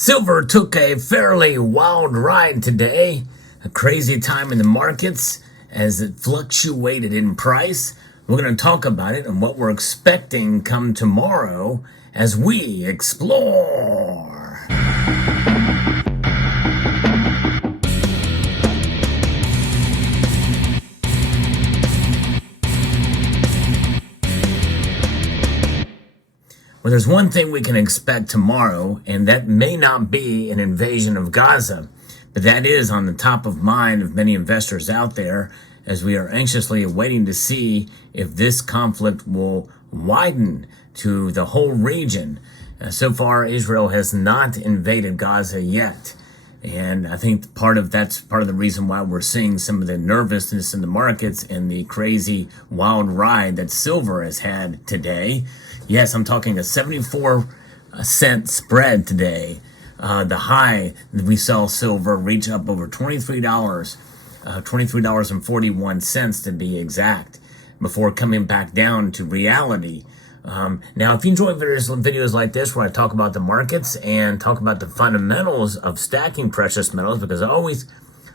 Silver took a fairly wild ride today, a crazy time in the markets as it fluctuated in price. We're going to talk about it and what we're expecting come tomorrow as we explore. Well, there's one thing we can expect tomorrow, and that may not be an invasion of Gaza, but that is on the top of mind of many investors out there as we are anxiously awaiting to see if this conflict will widen to the whole region. So far, Israel has not invaded Gaza yet. And I think that's part of the reason why we're seeing some of the nervousness in the markets and the crazy wild ride that silver has had today. Yes, I'm talking a 74-cent spread today. The high that we saw silver reach up over $23, $23.41 to be exact, before coming back down to reality. Now, if you enjoy videos like this where I talk about the markets and talk about the fundamentals of stacking precious metals, because I always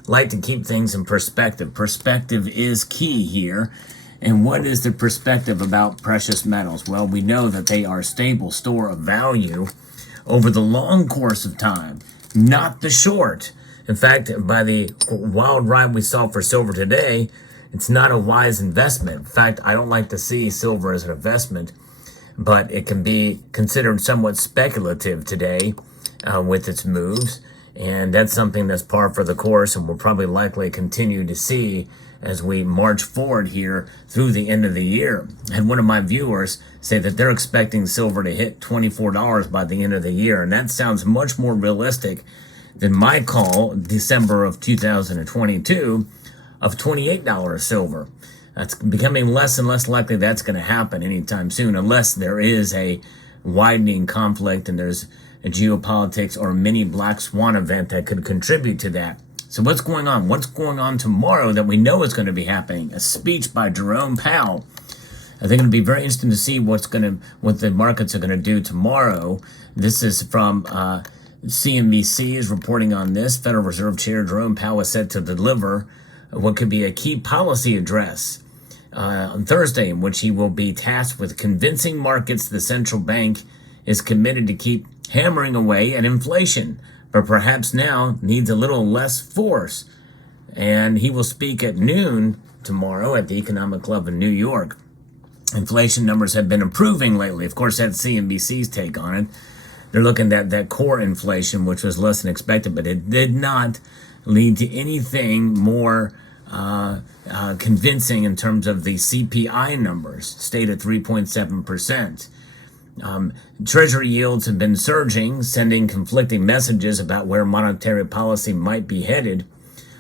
like to keep things in perspective. Perspective is key here. And what is the perspective about precious metals? Well, we know that they are a stable store of value over the long course of time, not the short. In fact, by the wild ride we saw for silver today, it's not a wise investment. In fact, I don't like to see silver as an investment, but it can be considered somewhat speculative today with its moves. And that's something that's par for the course and we'll probably likely continue to see as we march forward here through the end of the year. I had one of my viewers say that they're expecting silver to hit $24 by the end of the year. And that sounds much more realistic than my call, December of 2022, of $28 silver. That's becoming less and less likely that's going to happen anytime soon, unless there is a widening conflict and there's a geopolitics or a mini black swan event that could contribute to that. So what's going on? What's going on tomorrow that we know is going to be happening? A speech by Jerome Powell. I think it'll be very interesting to see what the markets are going to do tomorrow. This is from CNBC is reporting on this. Federal Reserve Chair Jerome Powell is set to deliver what could be a key policy address on Thursday, in which he will be tasked with convincing markets the central bank is committed to keep hammering away at inflation, but perhaps now needs a little less force. And he will speak at noon tomorrow at the Economic Club in New York. Inflation numbers have been improving lately. Of course, that's CNBC's take on it. They're looking at that core inflation, which was less than expected, but it did not lead to anything more convincing in terms of the CPI numbers, stayed at 3.7%. Treasury yields have been surging, sending conflicting messages about where monetary policy might be headed.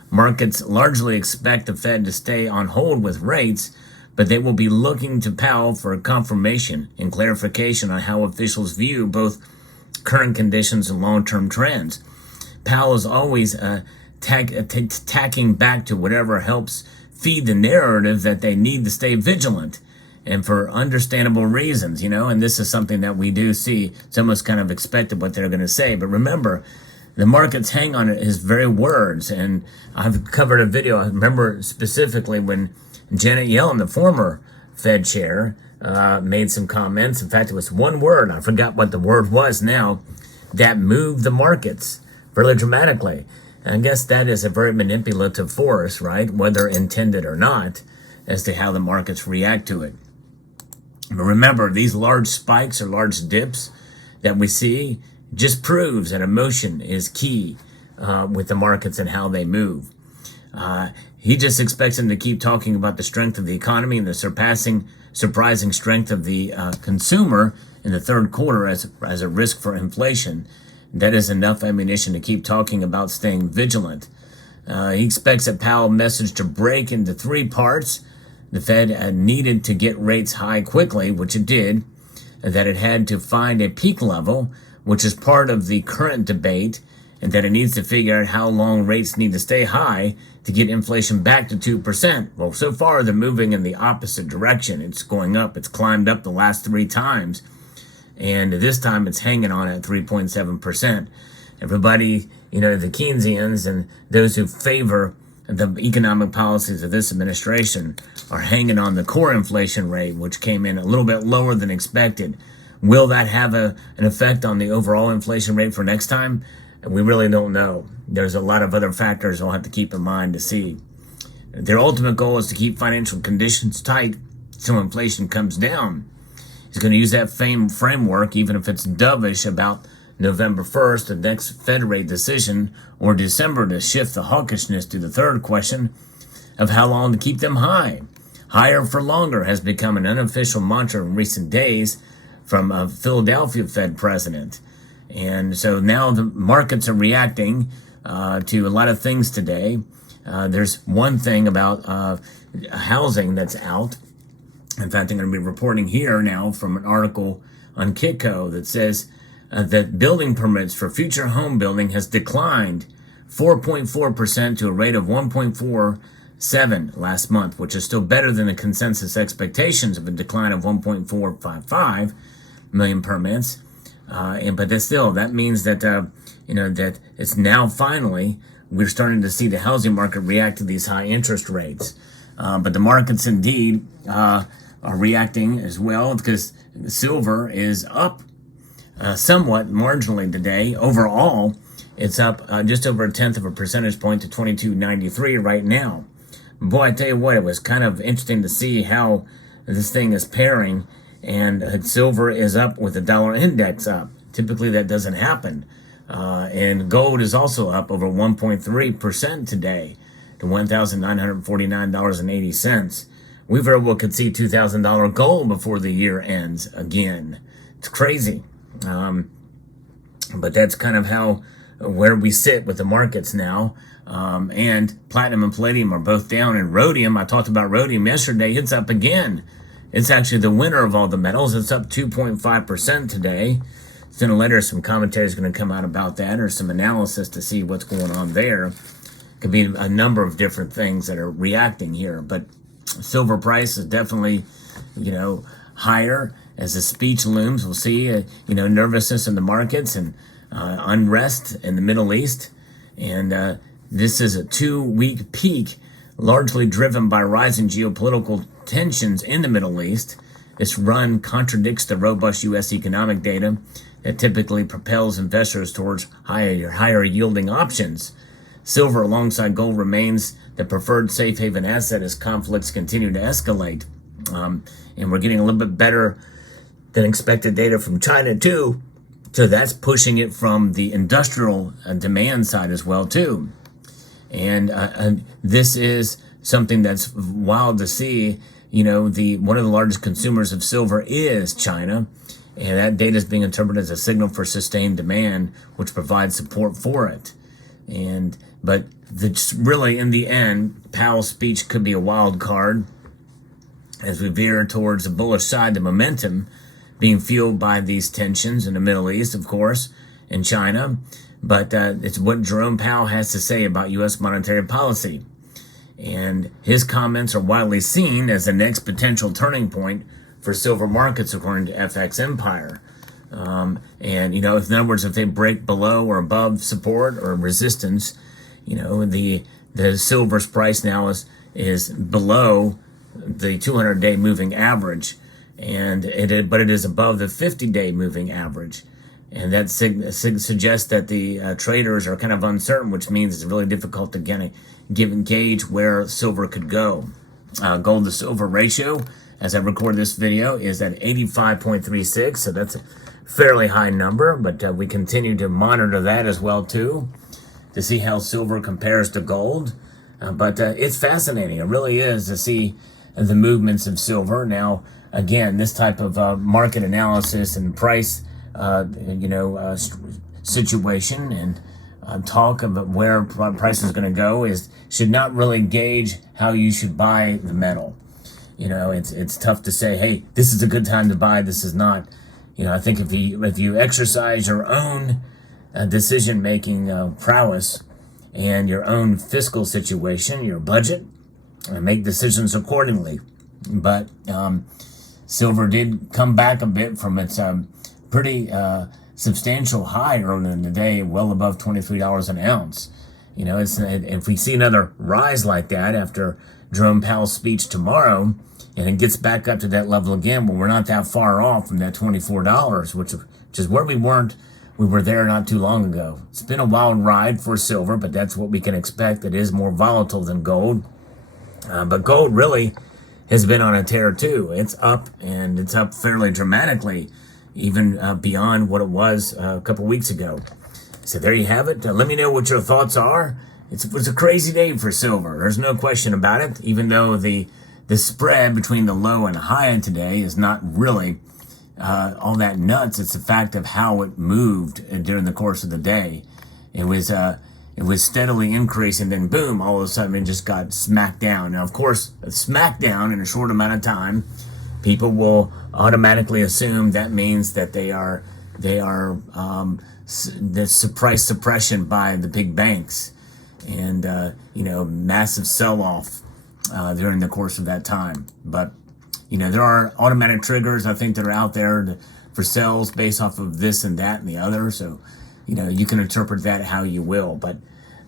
Markets largely expect the Fed to stay on hold with rates, but they will be looking to Powell for confirmation and clarification on how officials view both current conditions and long-term trends. Powell is always tacking back to whatever helps feed the narrative that they need to stay vigilant, and for understandable reasons, and this is something that we do see. It's almost kind of expected what they're going to say. But remember, the markets hang on his very words. And I've covered a video. I remember specifically when Janet Yellen, the former Fed chair, made some comments. In fact, it was one word. I forgot what the word was now, that moved the markets fairly dramatically. And I guess that is a very manipulative force, right? Whether intended or not, as to how the markets react to it. But remember, these large spikes or large dips that we see just proves that emotion is key with the markets and how they move. He just expects them to keep talking about the strength of the economy and the surprising strength of the consumer in the third quarter as a risk for inflation. That is enough ammunition to keep talking about staying vigilant. He expects that Powell's message to break into three parts. The Fed needed to get rates high quickly, which it did, and that it had to find a peak level, which is part of the current debate, and that it needs to figure out how long rates need to stay high to get inflation back to 2%. Well, so far they're moving in the opposite direction. It's going up. It's climbed up the last three times, and this time it's hanging on at 3.7%. everybody, the Keynesians and those who favor the economic policies of this administration are hanging on the core inflation rate, which came in a little bit lower than expected. Will that have an effect on the overall inflation rate for next time? We really don't know. There's a lot of other factors we'll have to keep in mind to see. Their ultimate goal is to keep financial conditions tight so inflation comes down. He's going to use that framework, even if it's dovish about November 1st, the next Fed rate decision, or December, to shift the hawkishness to the third question of how long to keep them high. Higher for longer has become an unofficial mantra in recent days from a Philadelphia Fed president. And so now the markets are reacting to a lot of things today. There's one thing about housing that's out. In fact, I'm going to be reporting here now from an article on Kitco that says that building permits for future home building has declined 4.4% to a rate of 1.47 last month, which is still better than the consensus expectations of a decline of 1.455 million permits. But that means that that it's now finally we're starting to see the housing market react to these high interest rates. But the markets indeed are reacting as well, because silver is up somewhat marginally today. Overall, it's up just over 1/10 of a percentage point to 22.93 right now. Boy, I tell you what, it was kind of interesting to see how this thing is pairing, and silver is up with the dollar index up. Typically that doesn't happen. And gold is also up over 1.3% today to $1,949.80. We very well could see $2,000 gold before the year ends again. It's crazy. But that's kind of where we sit with the markets now. And platinum and palladium are both down, and rhodium, I talked about rhodium yesterday, it's up again. It's actually the winner of all the metals. It's up 2.5% today. Sooner or later, some commentary is going to come out about that, or some analysis to see what's going on there. Could be a number of different things that are reacting here, but silver price is definitely, higher as the speech looms. We'll see, nervousness in the markets and unrest in the Middle East. And this is a 2-week peak, largely driven by rising geopolitical tensions in the Middle East. This run contradicts the robust U.S. economic data that typically propels investors towards higher yielding options. Silver alongside gold remains the preferred safe haven asset as conflicts continue to escalate. And we're getting a little bit better than expected data from China too. So that's pushing it from the industrial demand side as well too. And this is something that's wild to see. One of the largest consumers of silver is China, and that data is being interpreted as a signal for sustained demand, which provides support for it. But really, in the end, Powell's speech could be a wild card as we veer towards the bullish side. The momentum being fueled by these tensions in the Middle East, of course, and China. But it's what Jerome Powell has to say about U.S. monetary policy. And his comments are widely seen as the next potential turning point for silver markets, according to FX Empire. In other words, if they break below or above support or resistance, the silver's price now is below the 200-day moving average, but it is above the 50-day moving average. And that suggests that the traders are kind of uncertain, which means it's really difficult to gauge where silver could go. Gold to silver ratio, as I record this video, is at 85.36, so that's a fairly high number, but we continue to monitor that as well too, to see how silver compares to gold. But it's fascinating, it really is, to see the movements of silver. Now, again, this type of market analysis and price situation and talk about where price is going to go should not really gauge how you should buy the metal. It's tough to say, hey, this is a good time to buy, this is not. I think if you exercise your own decision-making prowess and your own fiscal situation, your budget, and make decisions accordingly. But silver did come back a bit from its pretty substantial high earlier in the day, well above $23 an ounce. You know, if we see another rise like that after Jerome Powell's speech tomorrow, and it gets back up to that level again, well, we're not that far off from that $24, which is where we weren't. We were there not too long ago. It's been a wild ride for silver, but that's what we can expect. It is more volatile than gold. But gold really has been on a tear too. It's up, and it's up fairly dramatically, even beyond what it was a couple weeks ago. So there you have it. Let me know what your thoughts are. It was a crazy day for silver. There's no question about it, even though the spread between the low and high today is not really all that nuts. It's the fact of how it moved during the course of the day. It was steadily increasing, then boom, all of a sudden it just got smacked down. Now, of course, a smackdown in a short amount of time, people will automatically assume that means that they are the price suppression by the big banks, and massive sell-off during the course of that time. But there are automatic triggers, I think, that are out there for sales based off of this and that and the other. So, you can interpret that how you will. But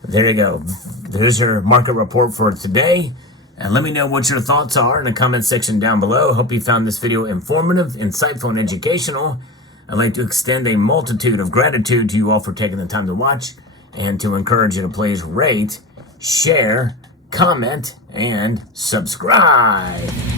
there you go. There's your market report for today. And let me know what your thoughts are in the comment section down below. Hope you found this video informative, insightful, and educational. I'd like to extend a multitude of gratitude to you all for taking the time to watch, and to encourage you to please rate, share, comment, and subscribe.